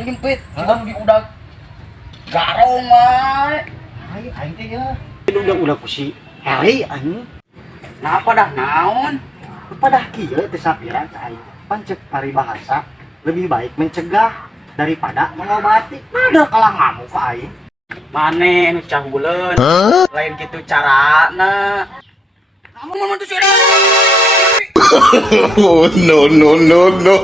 Ngimpit, sedang diudag garong mah. Aing teh ya. Udah ku si Heri anjing. Napa dah naon? Pada kieu teh sapiran cai. Pancek paribahasa lebih baik mencegah daripada mengobati. Ada kalah ngamuk ka aing. Mane nu cangguleun. Lain kitu carana. Kamu mau mantu si Oh, no, no, no, no.